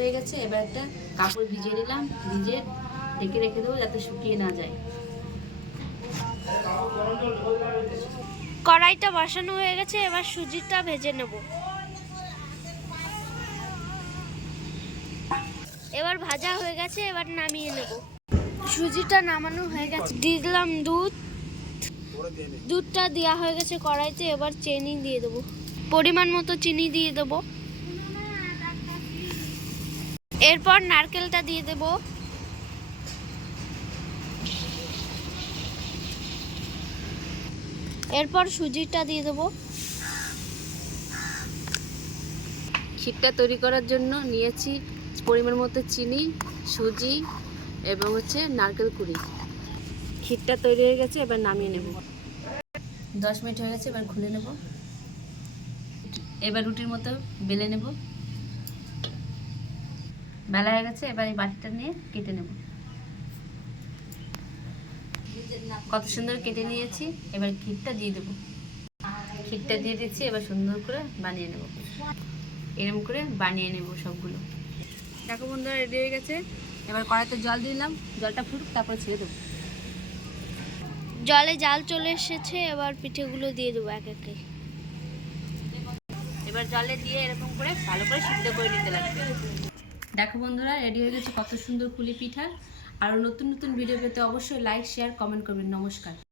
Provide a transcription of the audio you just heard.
হয়ে গেছে, এবার একটা কাপড় ভিজিয়ে নিলাম, ভিজে ঢেকে রেখে দেবো যাতে শুকিয়ে না যায়। কড়াইটা বসানো হয়ে গেছে, এবার সুজিটা ভেজে নেব। এবার ভাজা হয়ে গেছে, এবার নামিয়ে নেব। সুজিটা নামানো হয়ে গেছে, দিলাম দুধ। দুধটা দেওয়া হয়ে গেছে কড়াইতে, এবার চিনি দিয়ে দেবো। পরিমাণ মতো চিনি দিয়ে দেবো। এরপর নারকেলটা দিয়ে দেবো। এরপর সুজিটা দিয়ে দেবো। ক্ষীরটা তৈরি করার জন্য নিয়েছি পরিমাণ মতো চিনি, সুজি এবং হচ্ছে নারকেল কুড়ি। ক্ষীরটা তৈরি হয়ে গেছে, এবার নামিয়ে নেব। দশ মিনিট হয়ে গেছে, এবার খুলে নেব। এবার রুটির মতো বেলে নেব। বেলা হয়ে গেছে এবার এই বাটিটা নিয়ে কেটে নেব। কত সুন্দর কেটে নিয়েছি এবার ক্ষীরটা দিয়ে দেবো। ক্ষীরটা দিয়ে দিচ্ছি এবার সুন্দর করে বানিয়ে নেব। এরকম করে বানিয়ে নেব সবগুলো। দেখো বন্ধুরা রেডি হয়ে গেছে। এবার কড়াইতে জল দিলাম জলটা ফুটুক তারপরে ছেড়ে দেবো। জলে জাল চলে এসেছে এবার পিঠেগুলো দিয়ে দেবো এক একে এবার জলে দিয়ে এরকম করে ভালো করে সিদ্ধ করে নিতে লাগবে। দেখো বন্ধুরা রেডি হয়ে গেছে কত সুন্দর পুলি পিঠা। আর নতুন নতুন ভিডিও পেতে অবশ্যই লাইক শেয়ার কমেন্ট করবেন। নমস্কার।